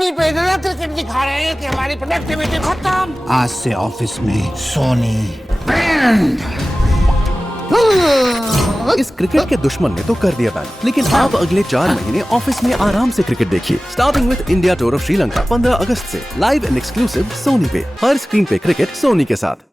TV पे इतना cricket दिखा रहे हैं कि हमारी प्रोडक्टिविटी खत्म। आज से ऑफिस में सोनी इस क्रिकेट के दुश्मन ने तो कर दिया बैन, लेकिन आप अगले 4 महीने ऑफिस में आराम से क्रिकेट देखिए। Starting with India tour of Sri Lanka 15 अगस्त से लाइव एंड एक्सक्लूसिव सोनी पे। हर स्क्रीन पे क्रिकेट सोनी के साथ।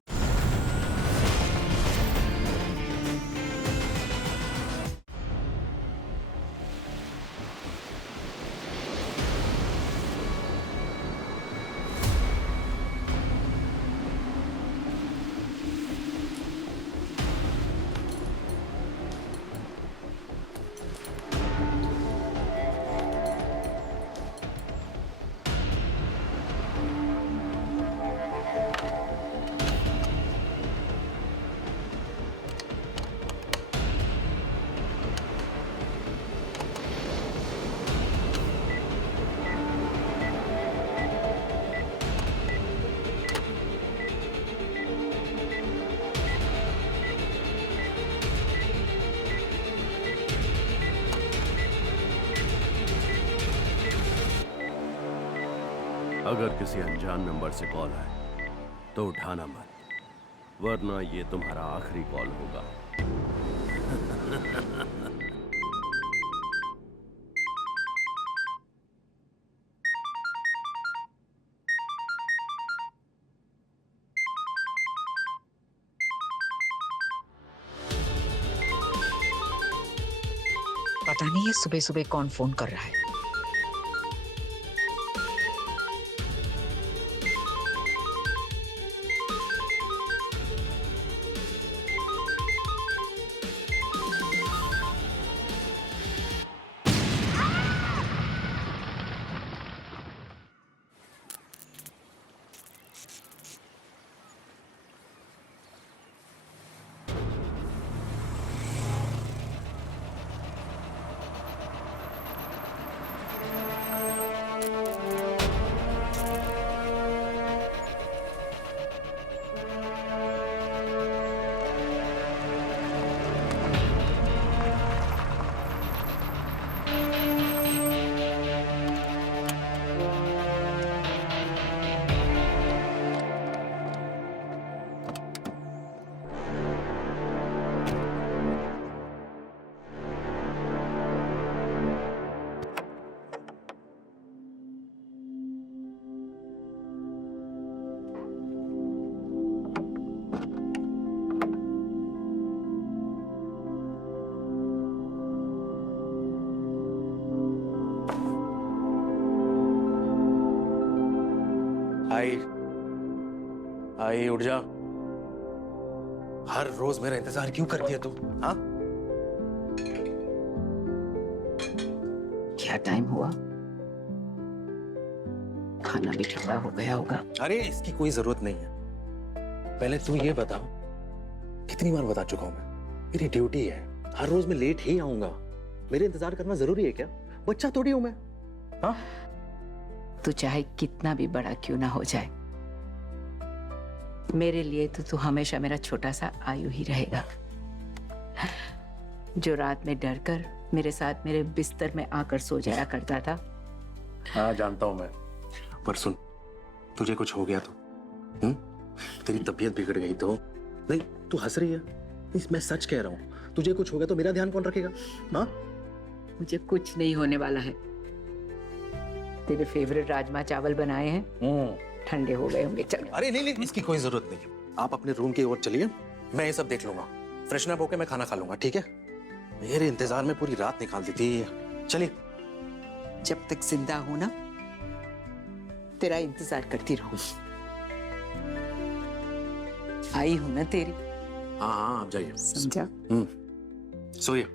अगर किसी अनजान नंबर से कॉल आए तो उठाना मत, वरना ये तुम्हारा आखिरी कॉल होगा। पता नहीं ये सुबह सुबह कौन फोन कर रहा है। आई उठ जा। हर रोज मेरा इंतजार क्यों करती है तू? हाँ, क्या टाइम हुआ? खाना भी ठंडा हो गया होगा। अरे इसकी कोई जरूरत नहीं है। पहले तू ये बता, कितनी बार बता चुका हूं मैं, मेरी ड्यूटी है, हर रोज मैं लेट ही आऊंगा। मेरे इंतजार करना जरूरी है क्या? बच्चा थोड़ी हूं मैं। हाँ, तू चाहे कितना भी बड़ा क्यों ना हो जाए, मेरे लिए तो तू हमेशा मेरा छोटा सा आयु ही रहेगा, जो रात में डर कर मेरे साथ मेरे बिस्तर में आकर सो जाया करता था। हाँ जानता हूं मैं, पर सुन, तुझे कुछ हो गया तो तेरी तबीयत बिगड़ गई तो नहीं, तू हंस रही है। नहीं, मैं सच कह रहा हूं, तुझे कुछ हो गया तो मेरा ध्यान कौन रखेगा? हाँ, मुझे कुछ नहीं होने वाला है। तेरे फेवरेट राजमा चावल बनाए हैं, ठंडे हो गए होंगे। चलो। अरे नहीं, इसकी कोई जरूरत नहीं। आप अपने रूम की ओर चलिए, मैं ये सब देख लूंगा। फ्रेशन अप होके मैं खाना खा लूंगा, ठीक है? मेरे इंतजार में पूरी रात निकाल दी थी। चलिए। जब तक जिंदा हूं ना, तेरा इंतजार करती रहूं। आई हूं ना तेरी। हाँ हाँ, आप जाइए। समझा? सोइए।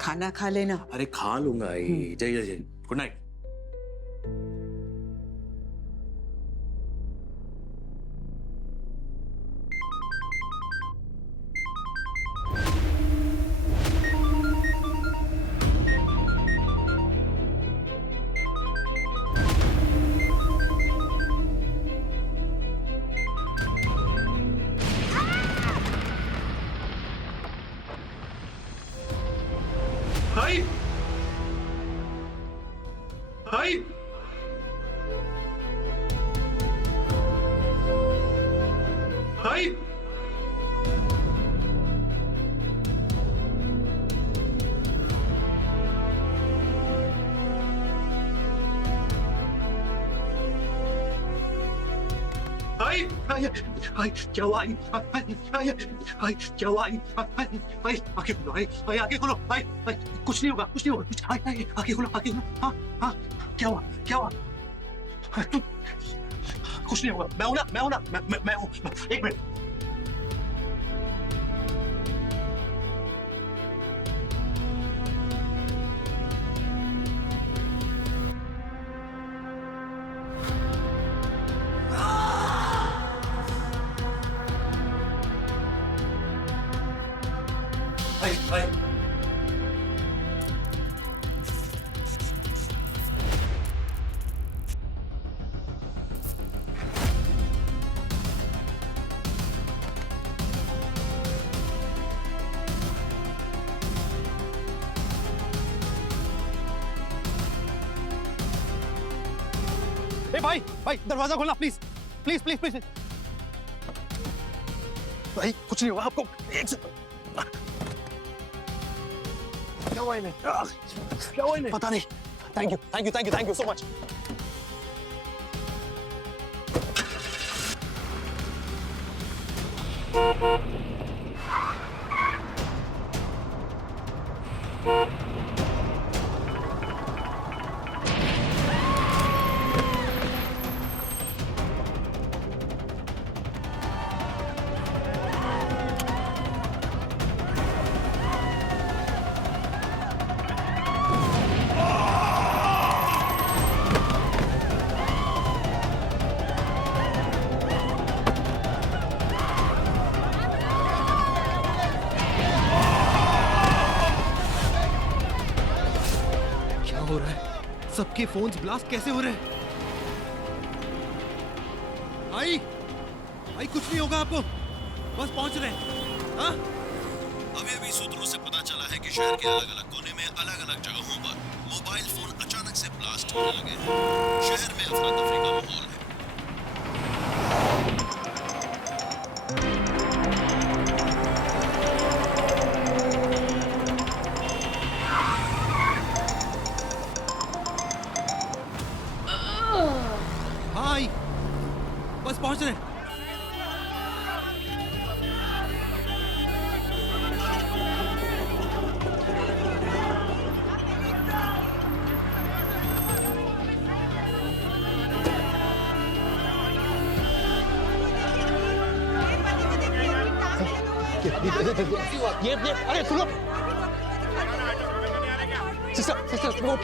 खाना खा लेना। अरे खा लूंगा। जाइए जाइए। Good night. भाई भाई भाई भाई भाई क्या हुआ भाई भाई क्या हुआ भाई आंखें खोलो भाई आंखें खोलो भाई कुछ नहीं होगा कुछ नहीं होगा कुछ भाई आंखें खोलो हाँ हाँ क्या हुआ कुछ नहीं होगा मैं हूं ना मैं हूं एक मिनट भाई भाई दरवाजा खोलना प्लीज प्लीज प्लीज प्लीज भाई कुछ नहीं होगा आपको एक सेकंड क्या हुआ इन्हें पता नहीं थैंक यू सो मच हो रहा है सबके फोन्स ब्लास्ट कैसे हो रहे हैं आई कुछ नहीं होगा आपको बस पहुंच रहे हैं हाँ? अभी सूत्रों से पता चला है कि शहर के अलग अलग कोने में अलग अलग जगहों पर मोबाइल फोन अचानक से ब्लास्ट होने लगे हैं। शहर में अफरा तफरी का माहौल है। हाय बस पहुंच रहे हैं ये अरे सुनो सिस्टर वो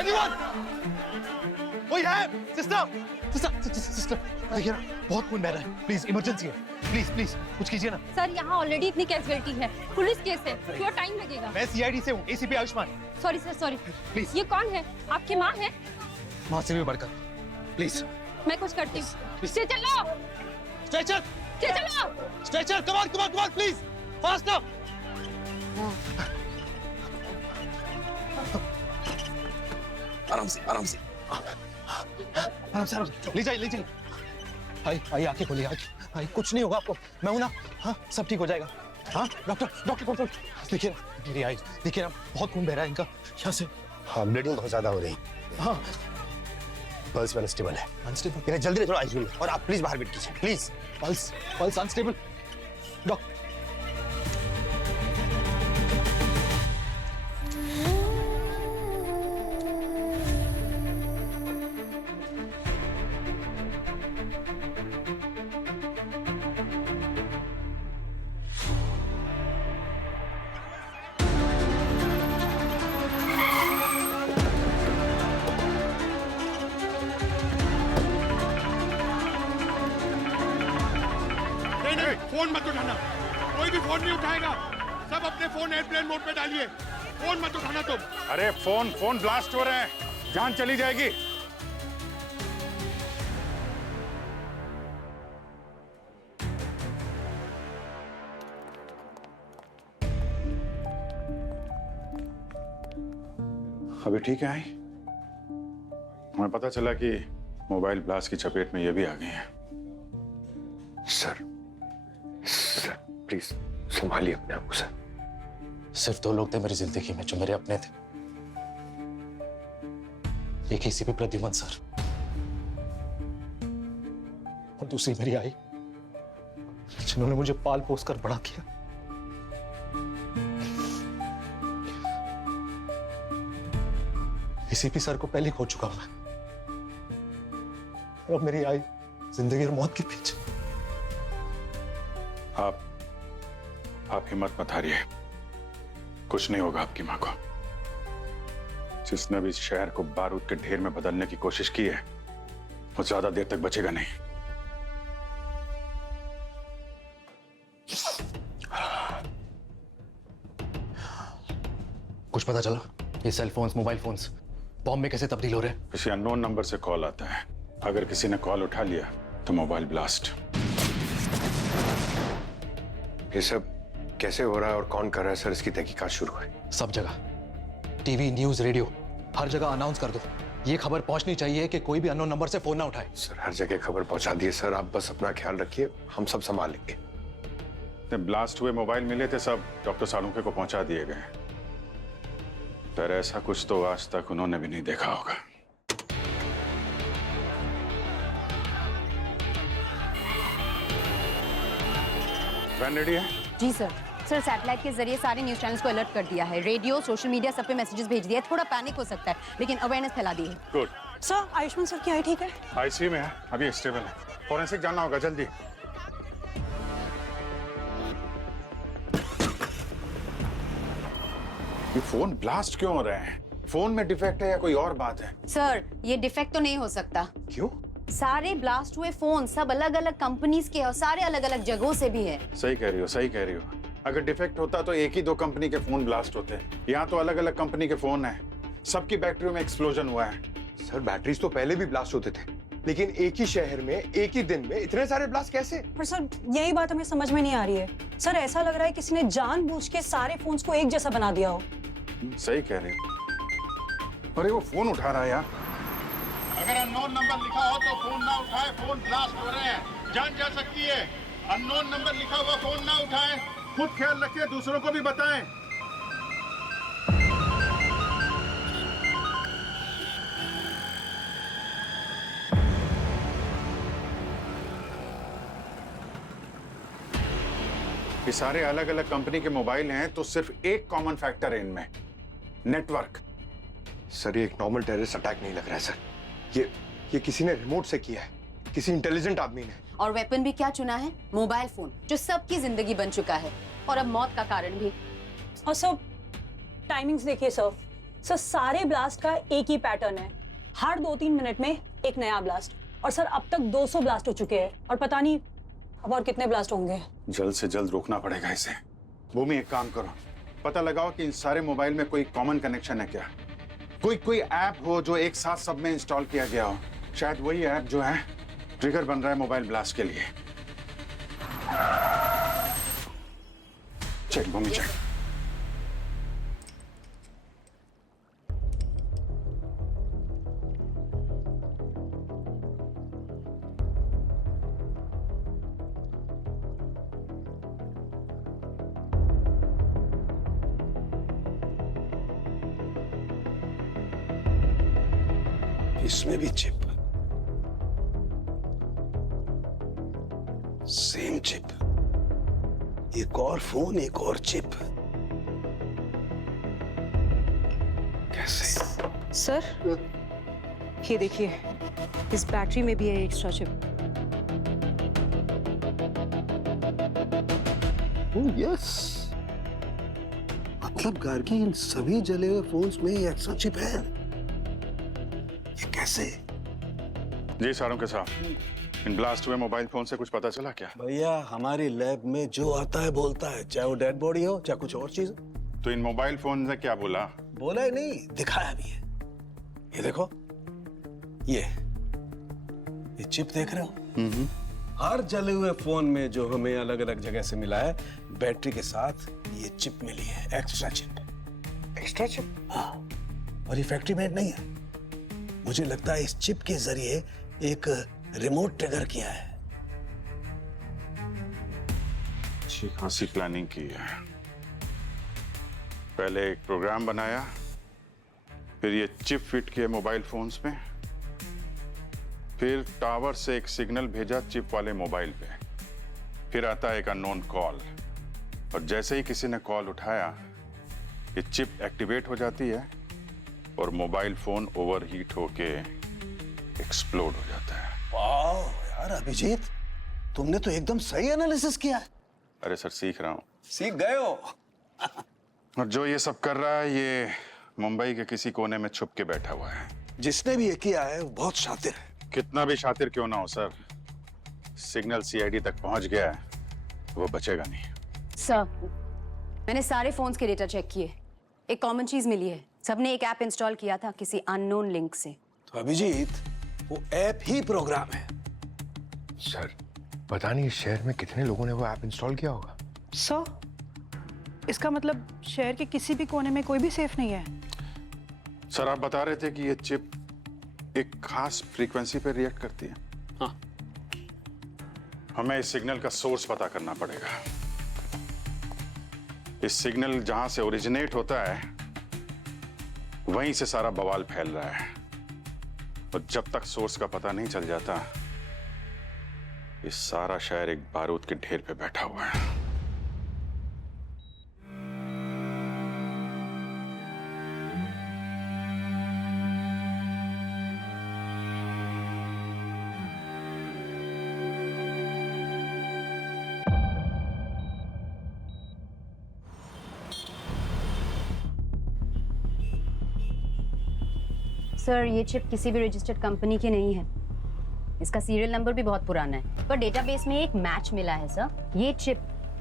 Anyone? कोई है? सिस्टर, देखिए ना, बहुत खून बह रहा है। प्लीज इमरजेंसी है। प्लीज कुछ कीजिए ना। सर यहाँ ऑलरेडी इतनी कैजुअलिटी है, पुलिस केस है, थोड़ा टाइम लगेगा। मैं सीआईडी से हूँ, ACP Ayushman. Sorry sir sorry. Please. ये कौन है? आपकी माँ है? माँ से भी बढ़कर। प्लीज। मैं कुछ करती हूँ। चलो। Stretcher, come on, please, fast now. आराम से ले जाइए आइए आंखें खोलिए आइए कुछ नहीं होगा आपको मैं हूं ना हाँ सब ठीक हो जाएगा हाँ डॉक्टर देखिए ना मेरी आई देखिए ना बहुत खून बह रहा है इनका यहाँ से हाँ ब्लीडिंग बहुत ज्यादा हो रही हाँ पल्स में अनस्टेबल है अनस्टेबल जल्दी थोड़ा आईसीयू में और आप प्लीज बाहर वेट कीजिए please pulse unstable doctor phone मत उठाना, कोई भी फोन नहीं उठाएगा। सब अपने फोन एयरप्लेन मोड पे डालिए। फोन मत उठाना तुम। अरे फोन ब्लास्ट हो रहे हैं, जान चली जाएगी। अभी ठीक है आई? हमें पता चला कि मोबाइल ब्लास्ट की चपेट में ये भी आ गई हैं। सर प्लीज संभालिए अपने आप को सर। सिर्फ 2 लोग थे मेरी जिंदगी में जो मेरे अपने थे। एक एसीपी प्रद्युमन सर और दूसरी मेरी आई, जिन्होंने मुझे पाल पोस कर बड़ा किया। एसीपी सर को पहले खो चुका मैं, और अब मेरी आई जिंदगी और मौत के बीच। आप हिम्मत मत हारिए, कुछ नहीं होगा आपकी मां को। जिसने भी इस शहर को बारूद के ढेर में बदलने की कोशिश की है वो ज्यादा देर तक बचेगा नहीं। कुछ पता चला? ये cell phones, mobile phones bomb में कैसे तब्दील हो रहे हैं? किसी अननोन नंबर से कॉल आता है, अगर किसी ने कॉल उठा लिया तो मोबाइल ब्लास्ट। ये सब कैसे हो रहा है और कौन कर रहा है सर? इसकी तहकीकात शुरू है। सब जगह, टीवी, न्यूज, रेडियो, हर जगह अनाउंस कर दो। ये खबर पहुंचनी चाहिए कि कोई भी अननोन नंबर से फोन ना उठाए। सर हर जगह खबर पहुंचा दिए सर, आप बस अपना ख्याल रखिए, हम सब संभाल लेंगे। ब्लास्ट हुए मोबाइल मिले थे सब डॉक्टर सालुंखे को पहुंचा दिए गए, पर ऐसा कुछ तो आज तक उन्होंने भी नहीं देखा होगा। वैन रेडी है? जी सर। सर सैटेलाइट के जरिए सारे न्यूज चैनल्स को अलर्ट कर दिया है, रेडियो, सोशल मीडिया सब पे मैसेजेस भेज दिया है। थोड़ा पैनिक हो सकता है लेकिन अवेयरनेस फैला दी है। गुड। सर आयुष्मान सर की आई ठीक है? आईसीयू में है, अभी स्टेबल है। फॉरेंसिक जाना होगा जल्दी। ये फोन ब्लास्ट क्यों हो रहे हैं? फोन में डिफेक्ट है या कोई और बात है? सर ये डिफेक्ट तो नहीं हो सकता। क्यों? सारे ब्लास्ट हुए फोन सब अलग अलग कंपनीज के और सारे अलग अलग जगहों से भी है। सही कह रही हो, सही कह रही हो। अगर डिफेक्ट होता तो एक ही 2 कंपनी के फोन ब्लास्ट होते, यहाँ तो अलग अलग कंपनी के फोन हैं। सबकी बैटरियों में एक्सप्लोजन हुआ है। सर बैटरीज तो पहले भी ब्लास्ट होते थे, लेकिन एक ही शहर में एक ही दिन में इतने सारे ब्लास्ट कैसे? पर सर यही बात हमें समझ में नहीं आ रही है। सर ऐसा लग रहा है किसी ने जानबूझ के सारे फोन्स को एक जैसा बना दिया हो। सही कह रहे हो। अरे वो फोन उठा रहा है यार। अगर अननोन नंबर लिखा हो तो फोन ना उठाए, फोन ब्लास्ट हो रहे हैं, जान जा सकती है। अननोन नंबर लिखा हुआ फोन ना उठाए, खुद ख्याल रखिए, दूसरों को भी बताएं। ये सारे अलग अलग कंपनी के मोबाइल हैं तो सिर्फ एक कॉमन फैक्टर है इनमें, नेटवर्क। सर ये एक नॉर्मल टेररिस्ट अटैक नहीं लग रहा है सर, ये किसी ने रिमोट से किया है, किसी इंटेलिजेंट आदमी ने। और वेपन भी क्या चुना है? मोबाइल फोन, जो सबकी जिंदगी बन चुका है और अब मौत का कारण भी। और सर टाइमिंग्स देखिए सर, सारे ब्लास्ट का एक ही पैटर्न है, हर 2-3 मिनट में एक नया ब्लास्ट। और सर अब तक 200 ब्लास्ट हो चुके हैं और पता नहीं अब और कितने ब्लास्ट होंगे। जल्द से जल्द रोकना पड़ेगा इसे। भूमि एक काम करो, पता लगाओ कि इन सारे मोबाइल में कोई कॉमन कनेक्शन है क्या, कोई ऐप हो जो एक साथ सब में इंस्टॉल किया गया हो। शायद वही ऐप जो है ट्रिगर बन रहा है मोबाइल ब्लास्ट के लिए। चल भूमि चल। इसमें भी चिप, सेम चिप, एक और फोन, एक और चिप। कैसे? सर ये देखिए, इस बैटरी में भी है एक्स्ट्रा चिप। यस, मतलब गार्गी इन सभी जले हुए फोन्स में एक्स्ट्रा चिप है। ये कैसे? जी सालुंखे साहब, इन ब्लास्ट हुए मोबाइल फोन से कुछ पता चला क्या? भैया हमारी लैब में जो आता है बोलता है, चाहे वो डेड बॉडी हो चाहे कुछ और चीज। तो इन मोबाइल फोन ने क्या बोला? बोला ही नहीं, दिखाया भी है। ये देखो, ये चिप देख रहे हो? हर जले हुए फोन में जो हमें अलग अलग जगह से मिला है, बैटरी के साथ ये चिप मिली है, एक्स्ट्रा चिप। Extra chip? हाँ, और ये फैक्ट्री मेड नहीं है। मुझे लगता है इस चिप के जरिए एक रिमोट ट्रिगर किया है। अच्छी खासी प्लानिंग की है। पहले एक प्रोग्राम बनाया, फिर ये चिप फिट किए मोबाइल फोन्स में, फिर टावर से एक सिग्नल भेजा चिप वाले मोबाइल पे, फिर आता एक अननोन कॉल, और जैसे ही किसी ने कॉल उठाया ये चिप एक्टिवेट हो जाती है और मोबाइल फोन ओवरहीट होके एक्सप्लोड हो जाता है। वाह यार अभिजीत, तुमने तो एकदम सही एनालिसिस किया है। अरे सर, सीख रहा हूँ। सीख गए हो। और जो ये सब कर रहा है ये मुंबई के किसी कोने में छुप के बैठा हुआ है। जिसने भी ये किया है वो बहुत शातिर है। कितना भी शातिर क्यों ना हो सर, सिग्नल सीआईडी तक पहुंच गया है, वो बचेगा नहीं। सर, मैंने सारे फोन्स के डेटा चेक किए, एक कॉमन चीज मिली है, सबने एक ऐप इंस्टॉल किया था किसी अननोन लिंक से। तो अभिजीत, वो ऐप ही प्रोग्राम है। सर, पता नहीं इस शहर में कितने लोगों ने वो ऐप इंस्टॉल किया होगा। सर, इसका मतलब शहर के किसी भी कोने में कोई भी सेफ नहीं है। सर, आप बता रहे थे कि ये चिप एक खास फ्रीक्वेंसी पे रिएक्ट करती है। हाँ। हमें इस सिग्नल का सोर्स पता करना पड़ेगा। इस सिग्नल जहां से ओरिजिनेट होता है वहीं से सारा बवाल फैल रहा है, और जब तक सोर्स का पता नहीं चल जाता ये सारा शहर एक बारूद के ढेर पे बैठा हुआ है। सर, ये चिप किसी भी रजिस्टर्ड कंपनी की नहीं है, इसका सीरियल नंबर भी बहुत पुराना है, पर डेटाबेस में एक मैच मिला है सर। ये चिप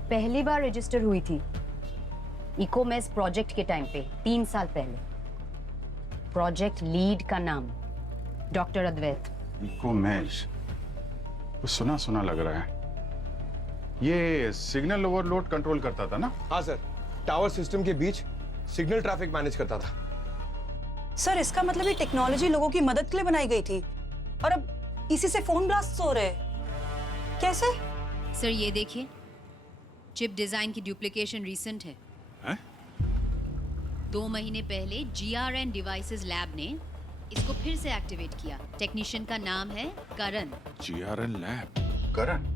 पहली बार रजिस्टर हुई थी इकोमेस प्रोजेक्ट के टाइम पे, 3 साल पहले। प्रोजेक्ट लीड का नाम डॉक्टर अद्वैत। इकोमेस, सुना सुना लग रहा है। ये सिग्नल ओवरलोड कंट्रोल करता था ना? हाँ सर, टावर सिस्टम के बीच सिग्नल ट्रैफिक मैनेज करता था। सर, इसका मतलब ये टेक्नोलॉजी लोगों की मदद के लिए बनाई गई थी, और अब इसी से फोन ब्लास्ट हो रहे। कैसे? सर, ये देखिए, चिप डिजाइन की डुप्लीकेशन रीसेंट है। 2 महीने पहले GRN डिवाइसेस लैब ने इसको फिर से एक्टिवेट किया। टेक्नीशियन का नाम है करण। GRN lab? करण?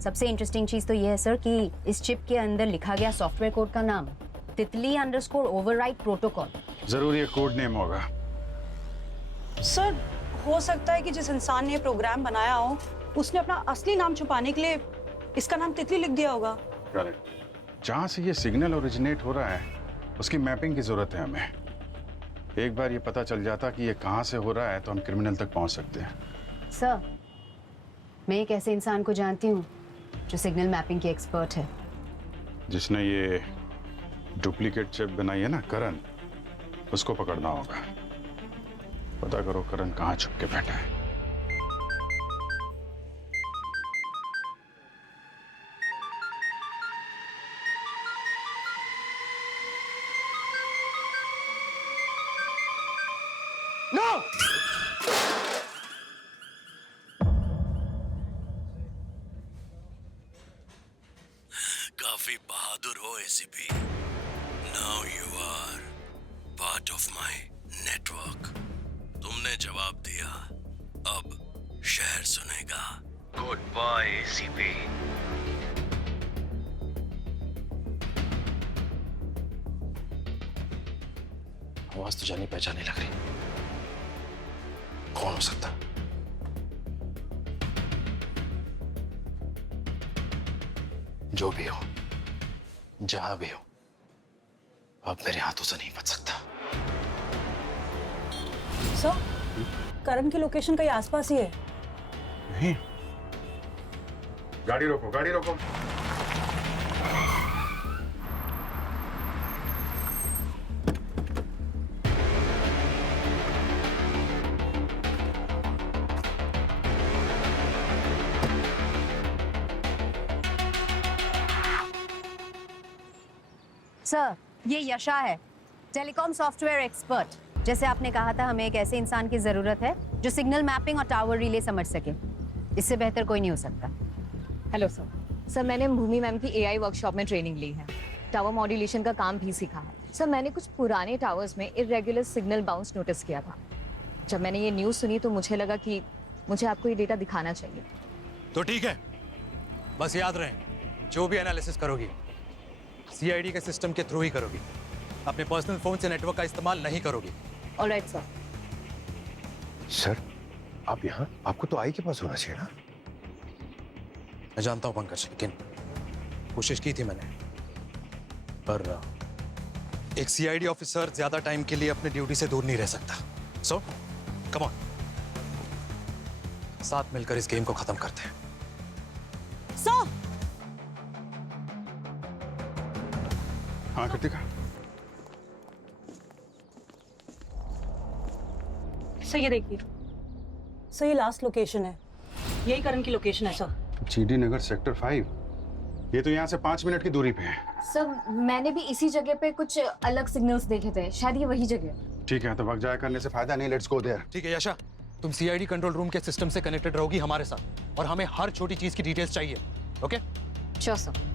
सबसे इंटरेस्टिंग चीज तो ये है सर कि इस चिप के अंदर लिखा गया सॉफ्टवेयर कोड का नाम तितली_ओवरराइड प्रोटोकॉल। जरूर ये कोड नेम होगा। सर, हो सकता है कि जिस इंसान ने ये प्रोग्राम बनाया हो उसने अपना असली नाम छुपाने के लिए इसका नाम तितली लिख दिया होगा। करेक्ट। जहां से ये सिग्नल ओरिजिनेट हो रहा है उसकी मैपिंग की जरूरत है हमें। एक बार ये पता चल जाता कि ये कहां से हो रहा है तो हम क्रिमिनल तक पहुंच सकते हैं। सर, मैं एक ऐसे इंसान को जानती हूँ जो सिग्नल मैपिंग की एक्सपर्ट है। जिसने ये डुप्लीकेट चिप बनाई है ना, करण, उसको पकड़ना होगा। पता करो करण कहां छुप के बैठा है। नो! काफी बहादुर हो ACP. Now you are part of my network. तुमने जवाब दिया, अब शहर सुनेगा। Goodbye ACP. आवाज तो जानी पहचानी लग रही। कौन हो सकता? जो भी हो, जहां भी हो, अब मेरे हाथों से नहीं बच सकता। सर, करण की लोकेशन कहीं आसपास ही है। नहीं। गाड़ी रोको, गाड़ी रोको। सर, ये यशा है, टेलीकॉम सॉफ्टवेयर एक्सपर्ट। जैसे आपने कहा था, हमें एक ऐसे इंसान की जरूरत है जो सिग्नल मैपिंग और टावर रिले समझ सके। इससे बेहतर कोई नहीं हो सकता। Hello sir. सर, मैंने भूमि मैम की एआई वर्कशॉप में ट्रेनिंग ली है, टावर मॉड्यूलेशन का काम भी सीखा है। सर, मैंने कुछ पुराने टावर्स में इरेगुलर सिग्नल बाउंस नोटिस किया था। जब मैंने ये न्यूज़ सुनी तो मुझे लगा कि मुझे आपको ये डेटा दिखाना चाहिए। तो ठीक है, बस याद रहे, जो भी एनालिसिस करोगी सीआईडी के सिस्टम के थ्रू ही करोगी, अपने पर्सनल फोन से नेटवर्क का इस्तेमाल नहीं करोगी। Alright sir. सर, आप यहाँ, आपको तो आई के पास होना चाहिए ना। मैं जानता हूँ पंकज, लेकिन कोशिश की थी मैंने, पर एक सीआईडी ऑफिसर ज्यादा टाइम के लिए अपने ड्यूटी से दूर नहीं रह सकता। सो कम ऑन, साथ मिलकर इस गेम को खत्म करते हैं। हाँ कृतिका, सर ये देखिए, सर ये लास्ट लोकेशन है, यही करण की लोकेशन है सर। जीडी नगर सेक्टर 5। ये तो यहाँ से 5 मिनट की दूरी पे है। सर, मैंने भी इसी जगह पे कुछ अलग सिग्नल्स देखे थे, शायद ये वही जगह। ठीक है, तो वक्त जाया करने से फायदा नहीं, लेट्स गो देयर। ठीक है यशा, तुम सीआईडी कंट्रोल रूम के सिस्टम से कनेक्टेड रहोगी हमारे साथ, और हमें हर छोटी चीज की डिटेल्स चाहिए। ओके? Sure sir.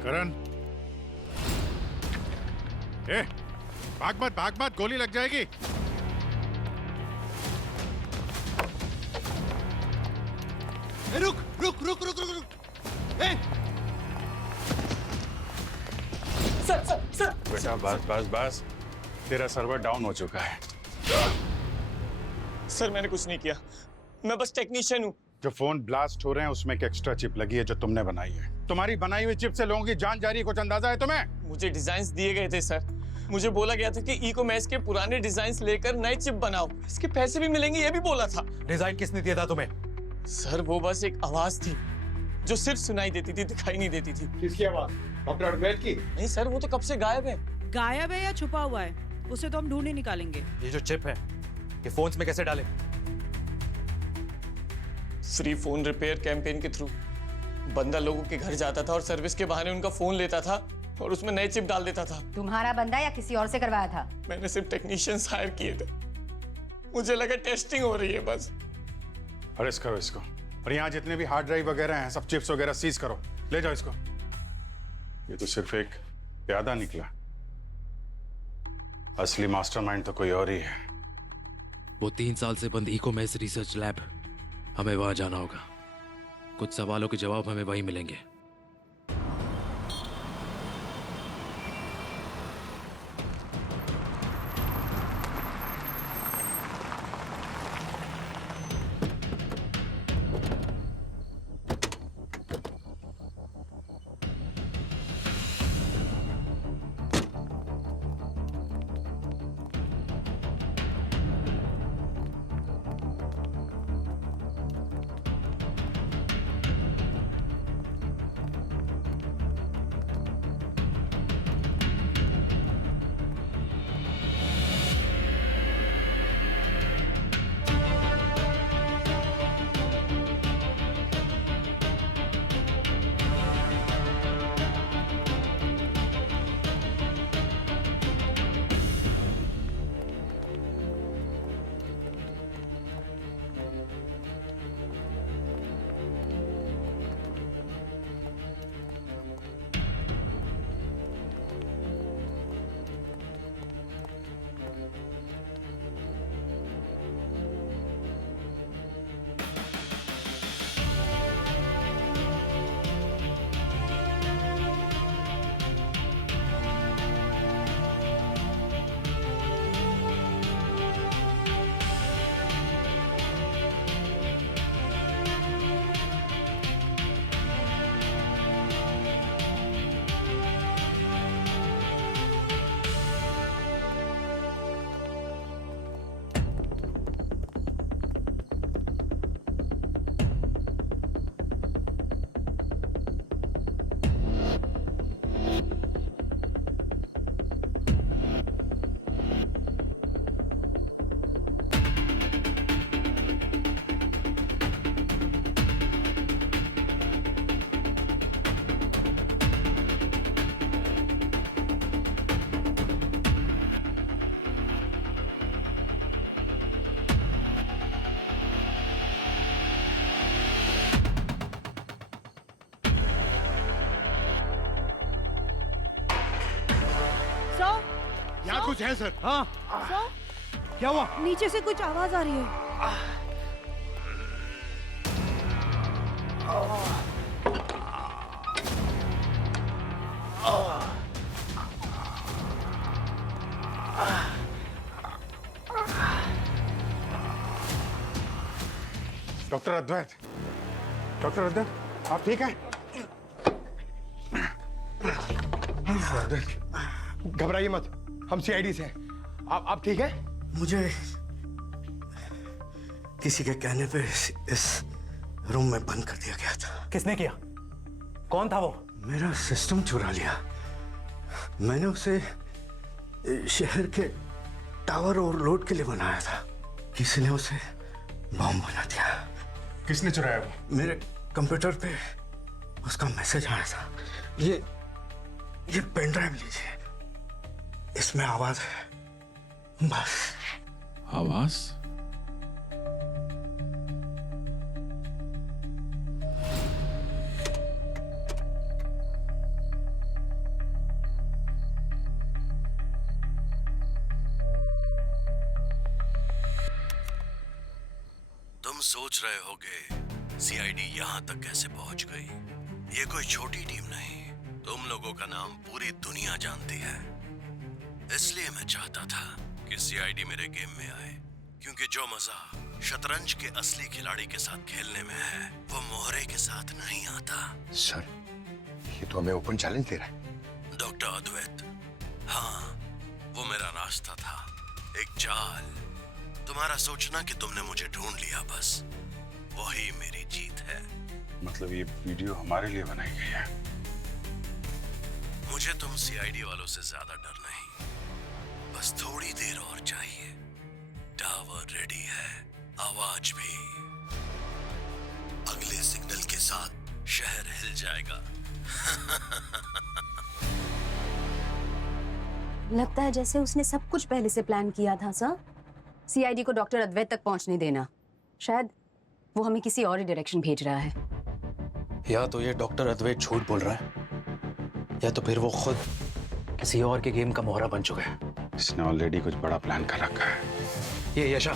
करण, ए, भाग मत, गोली लग जाएगी। ए, रुक। ए! सर। बेटा बस, तेरा सर्वर डाउन हो चुका है। सर मैंने कुछ नहीं किया, मैं बस टेक्नीशियन हूँ। जो फोन ब्लास्ट हो रहे हैं उसमें एक एक्स्ट्रा चिप लगी है जो तुमने बनाई है। तुम्हारी बनाई हुई चिप से लोगों की जान जा रही है, कुछ अंदाजा है तुम्हें? मुझे डिजाइन्स दिए गए थे सर, मुझे बोला गया था कि इकोमैक्स के पुराने डिजाइन्स लेकर नए चिप बनाओ, इसके पैसे भी मिलेंगे, ये भी बोला था। डिजाइन किसने दिया था तुम्हें? सर वो बस एक आवाज थी जो सिर्फ सुनाई देती थी, दिखाई नहीं देती थी। किसकी आवाज? डॉक्टर अडवेट की? नहीं सर, वो तो कब से गायब है। गायब है या छुपा हुआ है, उसे तो हम ढूंढ ही निकालेंगे। ये जो चिप है, ये फोन्स में कैसे डाले? फ्री फोन रिपेयर कैंपेन के थ्रू बंदा लोगों के घर जाता था और सर्विस के बहाने उनका फोन लेता था और उसमें नए चिप डाल देता था। तुम्हारा बंदा या किसी और से करवाया था? मैंने सिर्फ टेक्नीशियंस हायर किए थे, मुझे लगा टेस्टिंग हो रही है बस। अरेस्ट करो इसको, और यहाँ जितने भी हार्ड ड्राइव वगैरह हैं सब चिप्स वगैरह सीज करो, ले जाओ इसको। ये तो सिर्फ एक प्यादा निकला, असली मास्टरमाइंड तो कोई और ही है। वो 3 साल से बंद इकोमैक्स रिसर्च लैब, हमें वहां जाना होगा। कुछ सवालों के जवाब हमें वहीं मिलेंगे। कुछ है सर। हाँ क्या हुआ? नीचे से कुछ आवाज आ रही है। डॉक्टर अद्वैत, डॉक्टर अद्वैत, आप ठीक हैं? घबराइए मत, हम सीआईडी से हैं। आप ठीक हैं? मुझे किसी के कहने पे इस रूम में बंद कर दिया गया था। किसने किया? कौन था वो? मेरा सिस्टम चुरा लिया। मैंने उसे शहर के टावर ओवरलोड के लिए बनाया था। किसी ने उसे बॉम्ब बना दिया। किसने चुराया वो? मेरे कंप्यूटर पे उसका मैसेज आया था। ये पेन ड्राइव लीजिए, इसमें आवाज है। बस। आवाज? तुम सोच रहे होगे सीआईडी यहां तक कैसे पहुंच गई। ये कोई छोटी टीम नहीं, तुम लोगों का नाम पूरी दुनिया जानती है। इसलिए मैं चाहता था कि सीआईडी मेरे गेम में आए, क्योंकि जो मजा शतरंज के असली खिलाड़ी के साथ खेलने में है वो मोहरे के साथ नहीं आता। सर, ये तो हमें ओपन चैलेंज दे रहा है। डॉक्टर अद्वैत, हाँ, वो मेरा रास्ता था, एक चाल। तुम्हारा सोचना कि तुमने मुझे ढूंढ लिया, बस वही मेरी जीत है। मतलब ये वीडियो हमारे लिए बनाई गई है? मुझे तुम सीआईडी वालों से ज्यादा डर नहीं, बस थोड़ी देर और चाहिए। टावर रेडी है, आवाज भी। अगले सिग्नल के साथ शहर हिल जाएगा। लगता है जैसे उसने सब कुछ पहले से प्लान किया था सर। सीआईडी को डॉक्टर अद्वैत तक पहुंचने देना। शायद वो हमें किसी और ही डायरेक्शन भेज रहा है। या तो ये डॉक्टर अद्वैत झूठ बोल रहा है, या तो फिर वो खुद किसी और के गेम का मोहरा बन चुका है। इसने ऑलरेडी कुछ बड़ा प्लान कर रखा है। ये यशा,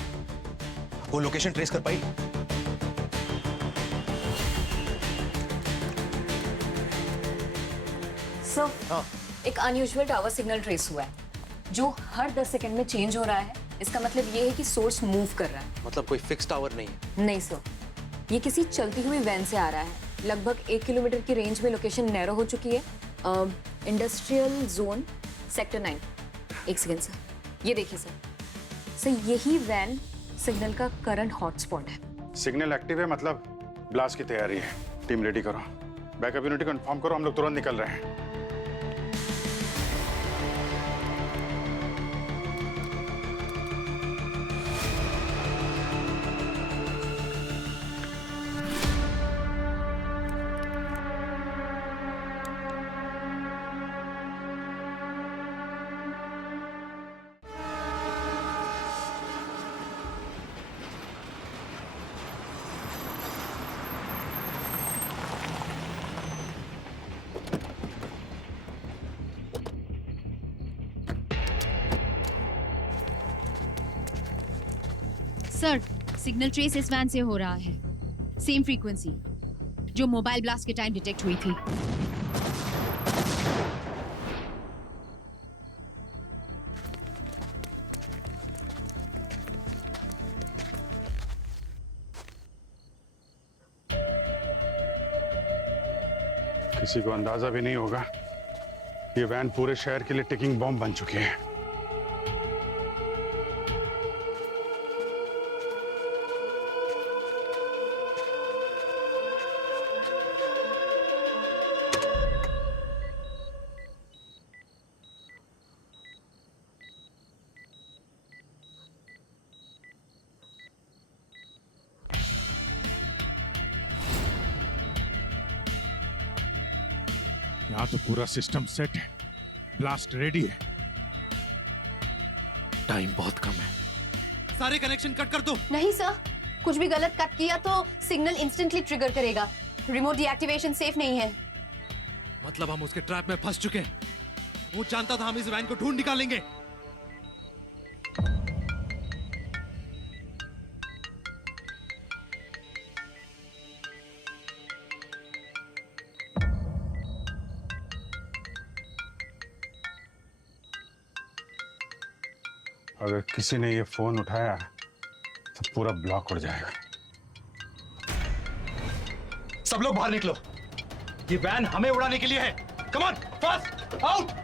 वो लोकेशन ट्रेस कर पाई? सर, एक अनयूजुअल टावर सिग्नल ट्रेस हुआ है जो हर 10 सेकंड में चेंज हो रहा है। इसका मतलब ये है कि सोर्स मूव कर रहा है। मतलब कोई फिक्स टावर नहीं है? नहीं सर, ये किसी चलती हुई वैन से आ रहा है। लगभग 1 किलोमीटर की रेंज में लोकेशन नैरो हो चुकी है। Industrial zone sector 9। एक सेकेंड सर, ये देखिए सर, यही वैन सिग्नल का करंट हॉटस्पॉट है। सिग्नल एक्टिव है, मतलब ब्लास्ट की तैयारी है। टीम रेडी करो, बैकअप यूनिट को इन्फॉर्म करो, हम लोग तुरंत निकल रहे हैं। सर, सिग्नल ट्रेस इस वैन से हो रहा है। सेम फ्रीक्वेंसी जो मोबाइल ब्लास्ट के टाइम डिटेक्ट हुई थी। किसी को अंदाजा भी नहीं होगा ये वैन पूरे शहर के लिए टिकिंग बॉम्ब बन चुकी है। यहाँ तो पूरा सिस्टम सेट है, ब्लास्ट रेडी है। टाइम बहुत कम है। सारे कनेक्शन कट कर दो। नहीं सर, कुछ भी गलत कट किया तो सिग्नल इंस्टेंटली ट्रिगर करेगा। रिमोट डीएक्टिवेशन सेफ नहीं है। मतलब हम उसके ट्रैप में फंस चुके हैं। वो जानता था हम इस वैन को ढूंढ निकालेंगे। अगर किसी ने ये फोन उठाया तो पूरा ब्लॉक उड़ जाएगा। सब लोग बाहर निकलो, ये वैन हमें उड़ाने के लिए है। Come on, fast, out.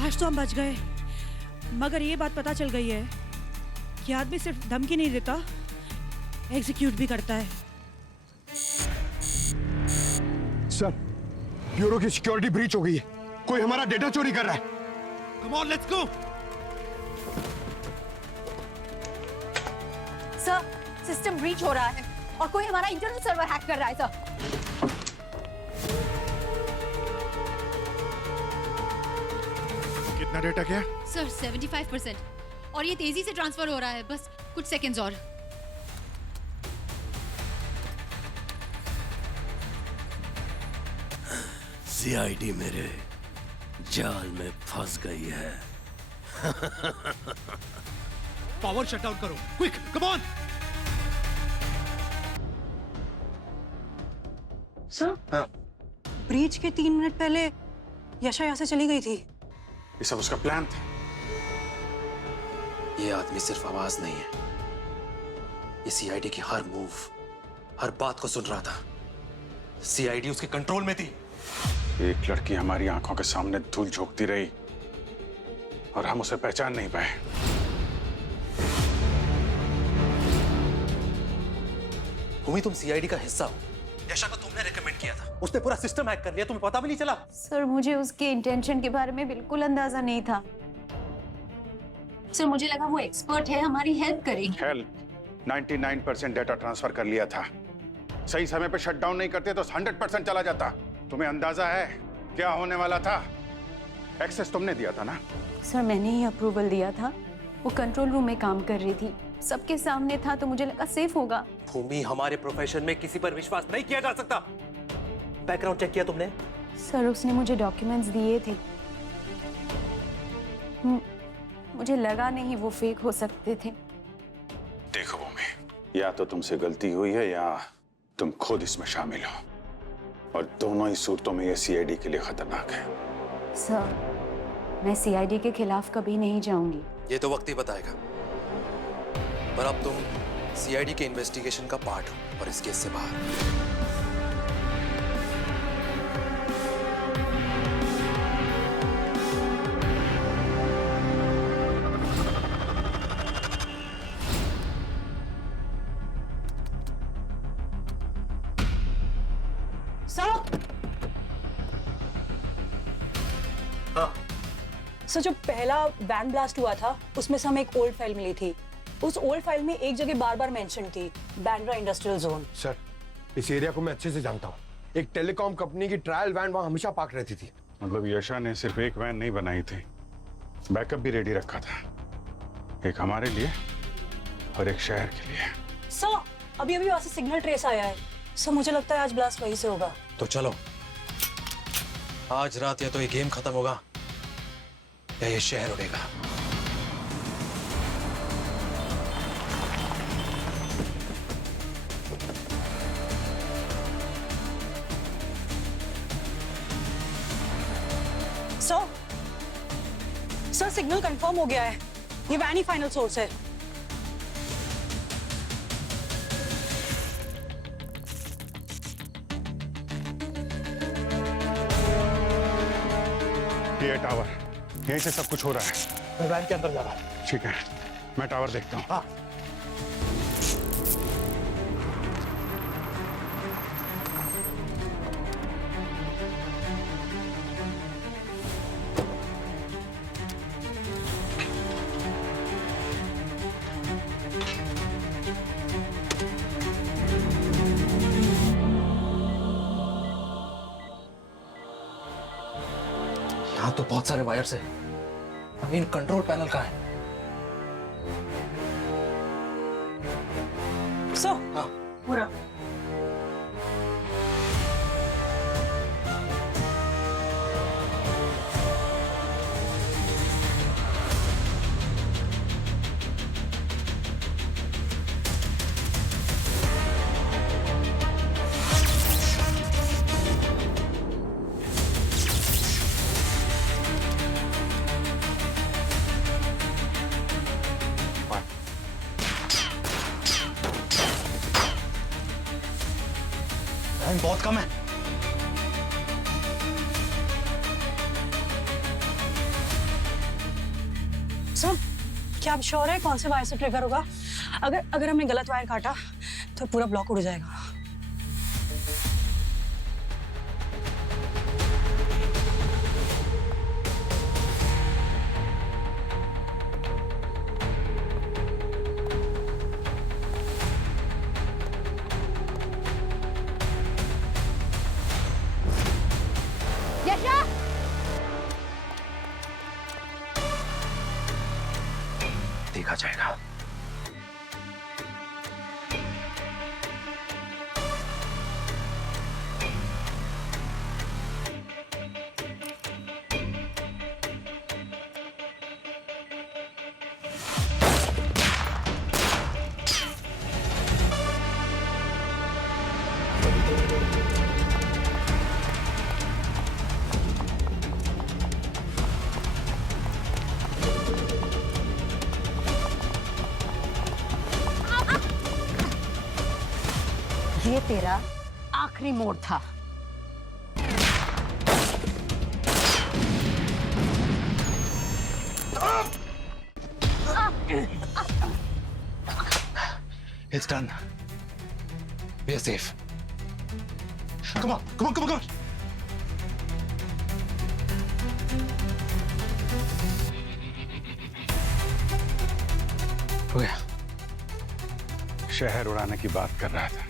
आज तो हम बच गए, मगर ये बात पता चल गई है कि आदमी सिर्फ धमकी नहीं देता, एग्जीक्यूट भी करता है। सर, ब्यूरो की सिक्योरिटी ब्रीच हो गई है। कोई हमारा डेटा चोरी कर रहा है। Come on, let's go. Sir, system breach हो रहा है और कोई हमारा इंटरनल सर्वर हैक कर रहा है सर। कितना डेटा गया? सर 75%, और ये तेजी से ट्रांसफर हो रहा है, बस कुछ सेकंड्स और। सीआईडी मेरे जाल में फंस गई है। पावर शट डाउन करो, quick, come on. Sir, breach के 3 मिनट पहले यशा यहाँ से चली गई थी। ये सब उसका प्लान था। ये आदमी सिर्फ आवाज नहीं है, ये सीआईडी की हर मूव, हर बात को सुन रहा था। सीआईडी उसके कंट्रोल में थी। एक लड़की हमारी आंखों के सामने धूल झोंकती रही और हम उसे पहचान नहीं पाए। भूमि, तुम सीआईडी का हिस्सा हो। यशा को तुमने रेकमेंड किया था, उसने पूरा सिस्टम हैक कर लिया, तुम्हें पता भी नहीं चला। सर, मुझे उसके इंटेंशन के बारे में बिल्कुल अंदाजा नहीं था। सर, मुझे लगा वो एक्सपर्ट है, हमारी हेल्प करेगी। हेल्प 99% डेटा ट्रांसफर कर लिया था। सही समय पे शटडाउन नहीं करते तो 100% चला जाता। तुम्हें अंदाजा है क्या होने वाला था? एक्सेस तुमने दिया था ना? सर, मैंने ही अप्रूवल दिया था। वो कंट्रोल रूम में काम कर रही थी, सबके सामने था, तो मुझे लगा सेफ होगा। भूमि, हमारे प्रोफेशन में किसी पर विश्वास नहीं किया जा सकता। बैकग्राउंड चेक किया तुमने? सर, उसने मुझे डॉक्यूमेंट्स दिए थे। मुझे लगा नहीं वो फेक हो सकते थे। देखो भूमि, या तो तुमसे गलती हुई है या तुम खुद इसमें शामिल हो, और दोनों ही सूरतों में ये सीआईडी के लिए खतरनाक है। सर, मैं सीआईडी के खिलाफ कभी नहीं जाऊंगी। ये तो वक्त ही बताएगा, पर अब तुम सीआईडी के इन्वेस्टिगेशन का पार्ट हो और इस केस से बाहर। सर, जो पहला वैन ब्लास्ट हुआ था उसमें से हमें एक ओल्ड फाइल मिली थी। उस ओल्ड फाइल में एक जगह बार बार मेंशन थी, बैंड्रा इंडस्ट्रियल जोन। सर, इस एरिया को मैं अच्छे से जानता हूँ। एक टेलीकॉम कंपनी की ट्रायल वैन वहाँ हमेशा पार्क रहती थी। मतलब यशा ने सिर्फ एक वैन नहीं बनाई थी, बैकअप भी रेडी रखा था, एक हमारे लिए और एक शहर के लिए। सर, अभी वहां से सिग्नल ट्रेस आया है। सर, मुझे लगता है आज ब्लास्ट वहीं से होगा। तो चलो, आज रात या तो ये गेम खत्म होगा या ये शहर उड़ेगा। सर, सिग्नल कंफर्म हो गया है, ये वैन ही फाइनल सोर्स है। ये टावर, यहीं से सब कुछ हो रहा है। मैं वैन के अंदर जा रहा हूँ। ठीक है, मैं टावर देखता हूँ। हाँ। यहाँ तो बहुत सारे वायर्स है। मेन कंट्रोल पैनल कहाँ है? पूरा। टाइम बहुत कम है। सर, क्या आप श्योर है कौन से वायर से ट्रिगर होगा? अगर हमने गलत वायर काटा तो पूरा ब्लॉक उड़ जाएगा। देखा जाएगा। ये तेरा आखिरी मोड़ था। It's done. We are safe. Come on, come on, come on, come on. हो गया। शहर उड़ाने की बात कर रहा था,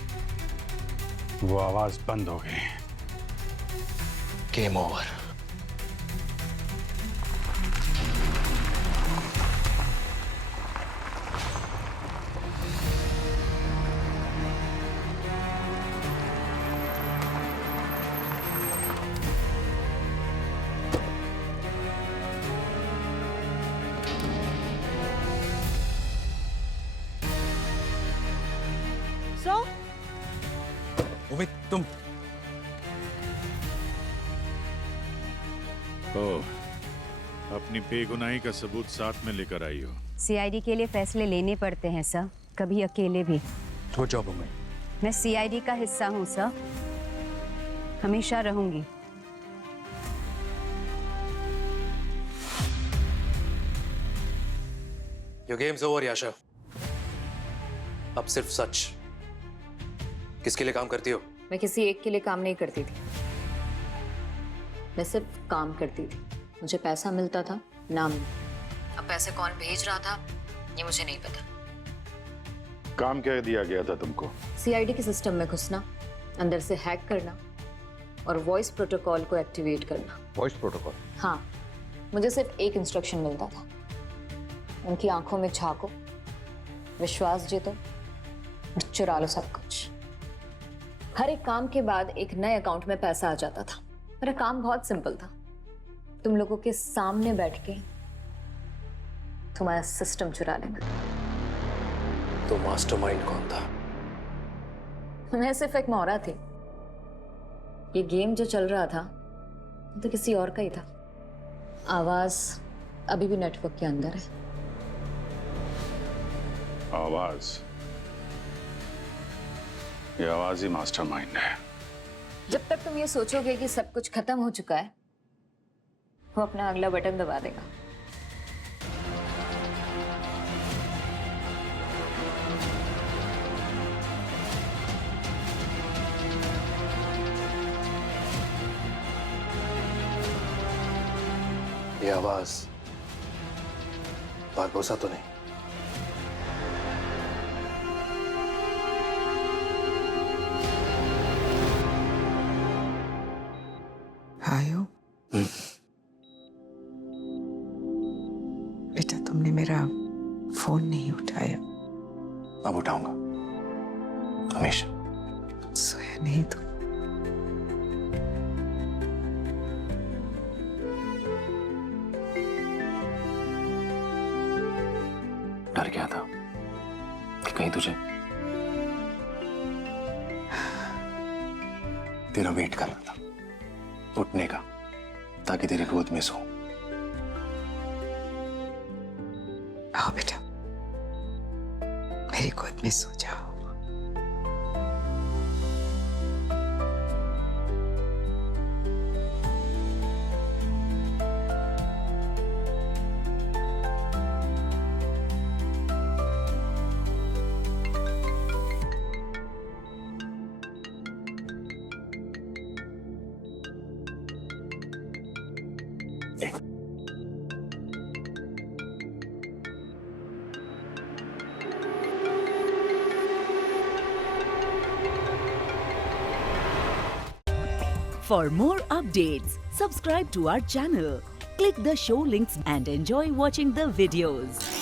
वो आवाज बंद हो गई। Game over. ओए तुम अपनी बेगुनाही का सबूत साथ में लेकर आई हो। सीआईडी के लिए फैसले लेने पड़ते हैं सर, कभी अकेले भी। गुड जॉब उमे। मैं सीआईडी का हिस्सा हूँ सर, हमेशा रहूंगी। Your game's over, याशा। अब सिर्फ सच। किसके लिए काम करती हो? मैं किसी एक के लिए काम नहीं करती थी, मैं सिर्फ काम करती थी। मुझे पैसा मिलता था, नाम। अब पैसे कौन भेज रहा था ये मुझे नहीं पता। काम क्या दिया गया था तुमको? सीआईडी के सिस्टम में घुसना, अंदर से हैक करना और वॉइस प्रोटोकॉल को एक्टिवेट करना। Voice protocol? हाँ, मुझे सिर्फ एक इंस्ट्रक्शन मिलता था, उनकी आंखों में झांको, विश्वास जीतो और चुरा लो सब कुछ। हर एक काम के बाद एक नए अकाउंट में पैसा आ जाता था। मेरा काम बहुत सिंपल था, तुम लोगों के सामने बैठ के तुम्हारा सिस्टम चुरा लेना। तो मास्टरमाइंड कौन था? मैं सिर्फ एक मोहरा थी। ये गेम जो चल रहा था तो किसी और का ही था। आवाज अभी भी नेटवर्क के अंदर है। आवाज? ये आवाज ही मास्टरमाइंड है। जब तक तुम ये सोचोगे कि सब कुछ खत्म हो चुका है, वो अपना अगला बटन दबा देगा। ये आवाज बारबोसा तो नहीं? आयो बेटा, तुमने मेरा फोन नहीं उठाया। अब उठाऊंगा हमेशा। सोया नहीं तो डर गया था कि कहीं तुझे तेरा वेट कर रहा था उठने का, ताकि तेरी गोद में सो। आओ बेटा, मेरी गोद में सो जाओ। For more updates, subscribe to our channel, click the show links and enjoy watching the videos.